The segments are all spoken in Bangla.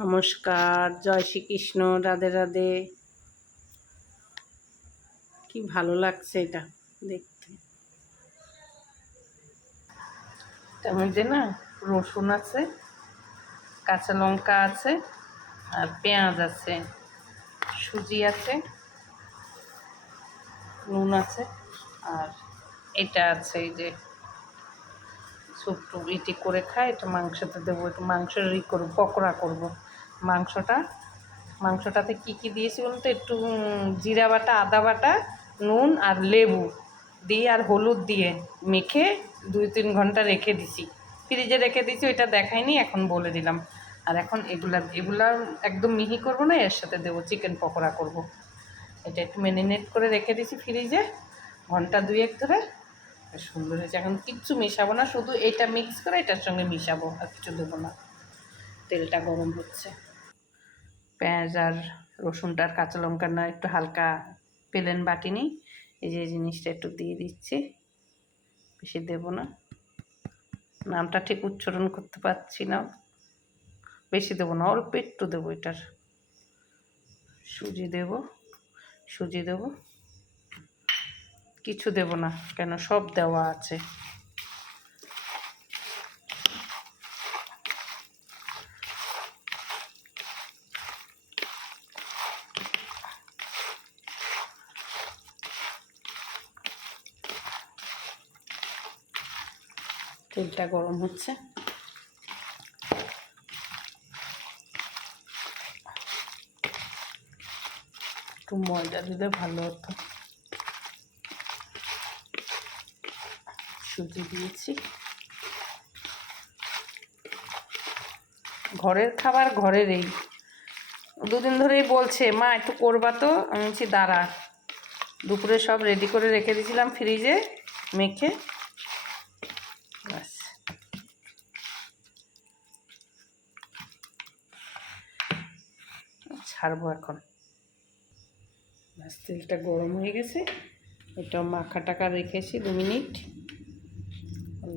নমস্কার, জয় শ্রীকৃষ্ণ, রাধে রাধে। কি ভালো লাগছে এটা দেখতে। তার মধ্যে না রসুন আছে, কাঁচা লঙ্কা আছে, আর পেঁয়াজ আছে, সুজি আছে, নুন আছে, আর এটা আছে এই যে স্যুপ টুপ ইটি করে খায়, এটা মাংসতে দেবো। একটু মাংসের করবো, পকোড়া করবো। মাংসটাতে কি কি দিয়েছি বলতো, একটু জিরা বাটা, আদা বাটা, নুন আর লেবু দিয়ে আর হলুদ দিয়ে মেখে 2-3 ঘন্টা রেখে দিছি, ফ্রিজে রেখে দিয়েছি। ওইটা দেখাইনি, এখন বলে দিলাম। আর এখন এগুলা একদম মিহি করবো না, এর সাথে দেবো চিকেন পকোড়া করব। এটা একটু ম্যারিনেট করে রেখে দিয়েছি ফ্রিজে ঘন্টা 2-1 ধরে। সুন্দর হয়েছে। এখন কিচ্ছু মেশাবো না, শুধু এটা মিক্স করে এটার সঙ্গে মিশাবো, আর কিছু দেবো না। তেলটা গরম হচ্ছে। পেঁয়াজ আর রসুনটা আর কাঁচা লঙ্কা না একটু হালকা প্লেন বাটি নিই, এই যে জিনিসটা একটু দিয়ে দিচ্ছি, বেশি দেবো না। নামটা ঠিক উচ্চারণ করতে পারছি না, বেশি দেবো না, অল্প একটু দেবো। এটার সুজি দেবো, কিছু দেবো না, কেন সব দেওয়া আছে। তেলটা গরম হচ্ছে। একটু ময়দা দিলে ভালো হতো। সুজি দিয়েছি। ঘরের খাবার ঘরেরই। 2 দিন ধরেই বলছে, মা একটু করবা তো। আমি বলছি দাঁড়া। দুপুরে সব রেডি করে রেখে দিয়েছিলাম ফ্রিজে মেখে। ব্যাস, ছাড়বো এখন। ব্যাস, তেলটা গরম হয়ে গেছে। এটা মাখা টাকা রেখেছি 2 মিনিট,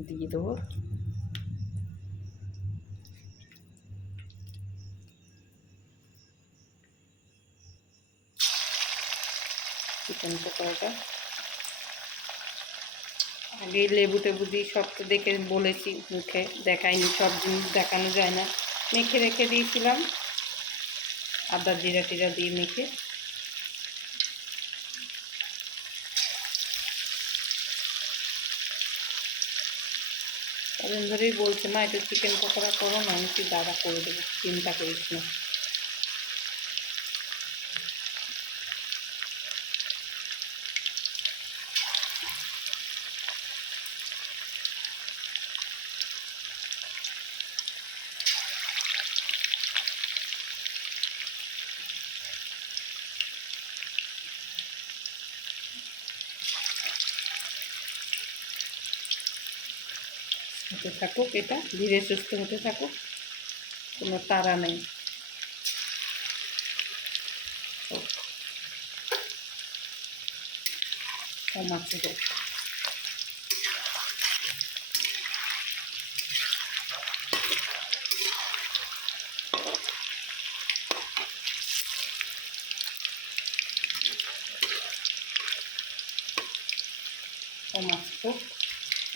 দিয়ে দেবো। চিকেন পকোড়াটা আগেই লেবু টেবু দিই, সব তো দেখে বলেছি, মুখে দেখাইনি, সব জিনিস দেখানো যায় না। মেখে রেখে দিয়েছিলাম আদা জিরা টিরা দিয়ে মেখে। কদিন ধরেই বলছে, মা একটু চিকেন পকোড়া করো না। আমি কি দাদা করে দেবো, চিন্তা করিস না। হতে থাকুক, এটা ধীরে সুস্থ হতে থাকুক, কোনো তাড়া নেই। কম আছে হোক। কম আছে হোক,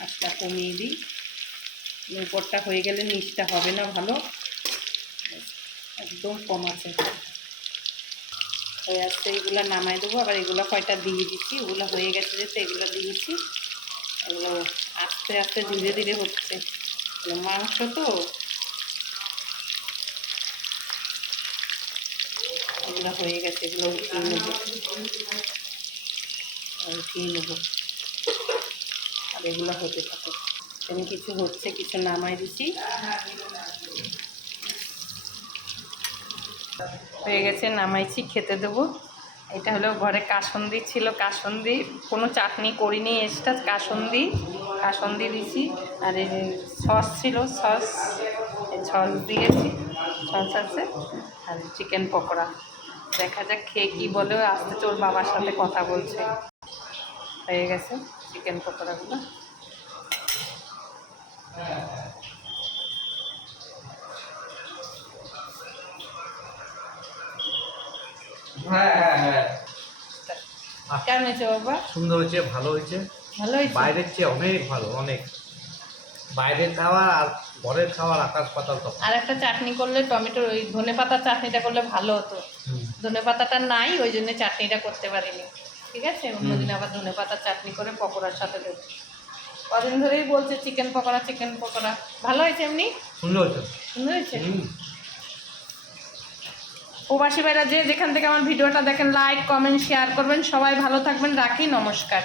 আঁচটা কমিয়ে দিই। উপরটা হয়ে গেলে নিচটা হবে না ভালো। একদম কম আছে হয়ে আসছে। এগুলো নামাই দেবো। আবার এগুলো কয়টা দিয়ে দিচ্ছি, ওগুলো হয়ে গেছে যেতে এগুলো দিয়েছি। এগুলো আস্তে আস্তে ধীরে ধীরে হচ্ছে, মাংস তো। এগুলো হয়ে গেছে, এগুলো উঠিয়ে নেবো। আর এগুলো হতে থাকে। আমি কিছু হচ্ছে, কিছু নামাই দিছি। হয়ে গেছে, নামাইছি, খেতে দেবো। এটা হলো ঘরে কাসন্দি ছিল, কাসন্দি কোনো চাটনি করিনি, এক্সট্রা কাসন্দি দিছি। আর এই সস ছিল, সস দিয়েছি, সস আছে। আর চিকেন পকোড়া। দেখা যাক খেয়ে কী বলে। আসতে তোর বাবার সাথে কথা বলছে। হয়ে গেছে চিকেন পকোড়াগুলো। কেমন হয়েছে বাবা? সুন্দর হয়েছে, ভালো হয়েছে, ভালো হয়েছে। বাইরের চেয়ে অনেক ভালো, অনেক। বাইরের খাওয়া আর ঘরের খাওয়ার আকাশ পাতাল তফাৎ। আর একটা চাটনি করলে, টমেটোর ওই ধনেপাতার চাটনিটা করলে ভালো হতো। ধনেপাতাটা নাই, ওই জন্য চাটনিটা করতে পারিনি। ঠিক আছে, অন্যদিন আবার ধনেপাতার চাটনি করে পকোড়ার সাথে দেবো। কদিন ধরেই বলছে চিকেন পকোড়া, চিকেন পকোড়া। ভালো হয়েছে এমনি? সুন্দর হয়েছে। সুন্দর হয়েছে। প্রবাসী ভাইরা যে যেখান থেকে আমার ভিডিওটা দেখেন, লাইক কমেন্ট শেয়ার করবেন। সবাই ভালো থাকবেন, রাখি, নমস্কার।